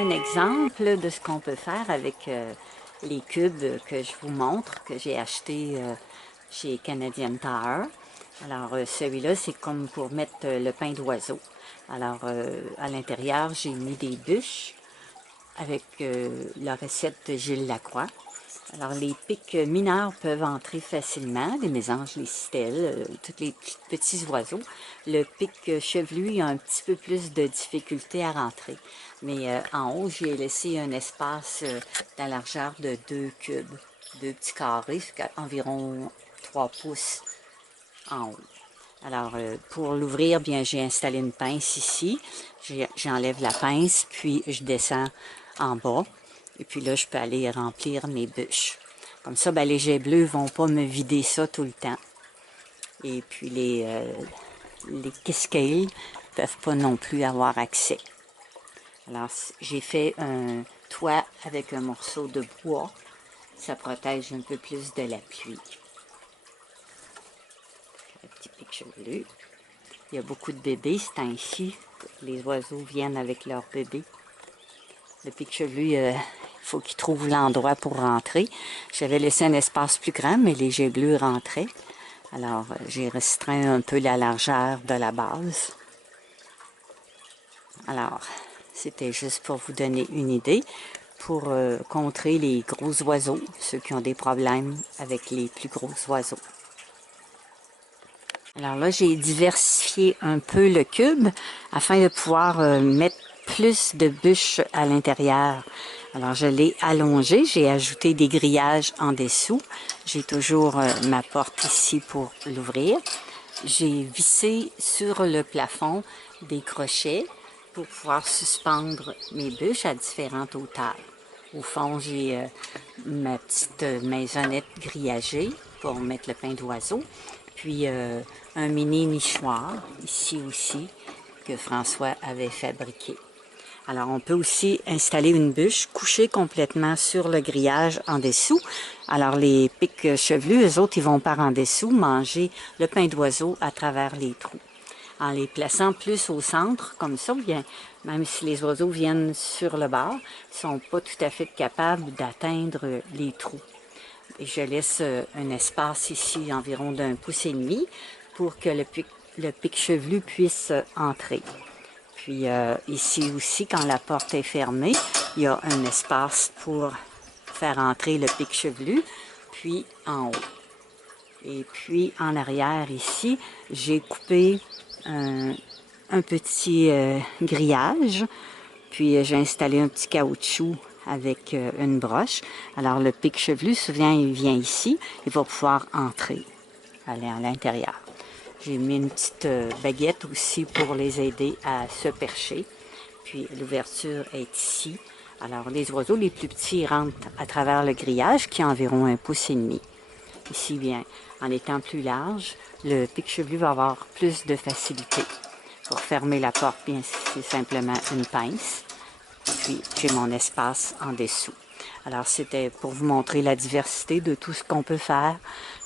un exemple de ce qu'on peut faire avec les cubes que je vous montre, que j'ai acheté chez Canadian Tire. Alors, celui-là, c'est comme pour mettre le pain d'oiseau. Alors, à l'intérieur, j'ai mis des bûches avec la recette de Gilles Lacroix. Alors, les pics mineurs peuvent entrer facilement, les mésanges, les citelles, tous les petits oiseaux. Le pic chevelu a un petit peu plus de difficulté à rentrer. Mais en haut, j'ai laissé un espace dans la largeur de 2 cubes, 2 petits carrés, environ 3 pouces en haut. Alors, pour l'ouvrir, bien, j'ai installé une pince ici. J'enlève la pince, puis je descends en bas. Et puis là, je peux aller remplir mes bûches. Comme ça, ben, les jets bleus ne vont pas me vider ça tout le temps. Et puis les Kiss-Kale ne peuvent pas non plus avoir accès. Alors, j'ai fait un toit avec un morceau de bois. Ça protège un peu plus de la pluie. Un petit pic chevelu. Il y a beaucoup de bébés ce temps-ci. Les oiseaux viennent avec leurs bébés. Le pic chevelu, il faut qu'il trouve l'endroit pour rentrer. J'avais laissé un espace plus grand, mais les jets bleus rentraient. Alors, j'ai restreint un peu la largeur de la base. Alors, c'était juste pour vous donner une idée, pour contrer les gros oiseaux, ceux qui ont des problèmes avec les plus gros oiseaux. Alors là, j'ai diversifié un peu le cube afin de pouvoir mettre plus de bûches à l'intérieur. Alors, je l'ai allongé, j'ai ajouté des grillages en dessous. J'ai toujours ma porte ici pour l'ouvrir. J'ai vissé sur le plafond des crochets pour pouvoir suspendre mes bûches à différentes hauteurs. Au fond, j'ai ma petite maisonnette grillagée pour mettre le pain d'oiseau. Puis un mini nichoir, ici aussi, que François avait fabriqué. Alors, on peut aussi installer une bûche couchée complètement sur le grillage en dessous. Alors, les pics chevelus, eux autres, ils vont par en dessous manger le pain d'oiseau à travers les trous. En les plaçant plus au centre, comme ça, bien, même si les oiseaux viennent sur le bord, ils ne sont pas tout à fait capables d'atteindre les trous. Et je laisse un espace ici environ d'1,5 pouce pour que le pic chevelu puisse entrer. Puis ici aussi, quand la porte est fermée, il y a un espace pour faire entrer le pic chevelu, puis en haut. Et puis en arrière ici, j'ai coupé un petit grillage, puis j'ai installé un petit caoutchouc avec une broche. Alors le pic chevelu, souvent il vient ici, il va pouvoir entrer, aller à l'intérieur. J'ai mis une petite baguette aussi pour les aider à se percher. Puis l'ouverture est ici. Alors les oiseaux les plus petits rentrent à travers le grillage qui est environ 1,5 pouce. Ici, bien, en étant plus large, le pic chevelu va avoir plus de facilité. Pour fermer la porte, bien, c'est simplement une pince. Puis j'ai mon espace en dessous. Alors c'était pour vous montrer la diversité de tout ce qu'on peut faire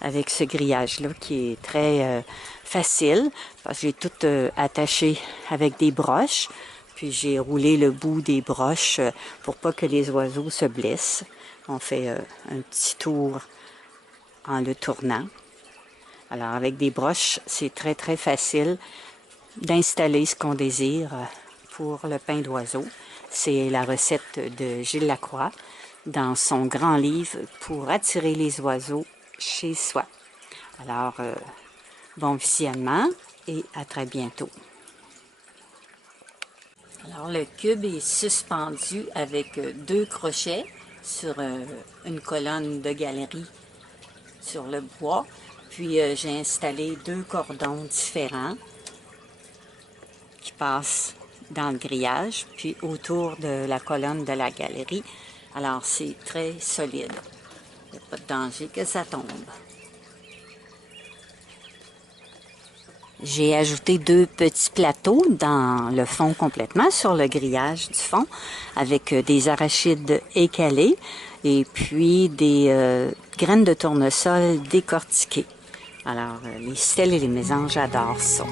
avec ce grillage-là qui est très facile parce que j'ai tout attaché avec des broches. Puis j'ai roulé le bout des broches pour pas que les oiseaux se blessent. On fait un petit tour en le tournant. Alors avec des broches, c'est très très facile d'installer ce qu'on désire pour le pain d'oiseau. C'est la recette de Gilles Lacroix dans son grand livre pour attirer les oiseaux chez soi. Alors, bon visionnement et à très bientôt. Alors, le cube est suspendu avec 2 crochets sur une colonne de galerie sur le bois. Puis, j'ai installé 2 cordons différents qui passent dans le grillage, puis autour de la colonne de la galerie. Alors, c'est très solide. Il n'y a pas de danger que ça tombe. J'ai ajouté 2 petits plateaux dans le fond complètement, sur le grillage du fond, avec des arachides écalés et puis des graines de tournesol décortiquées. Alors, les citelles et les mésanges adorent ça.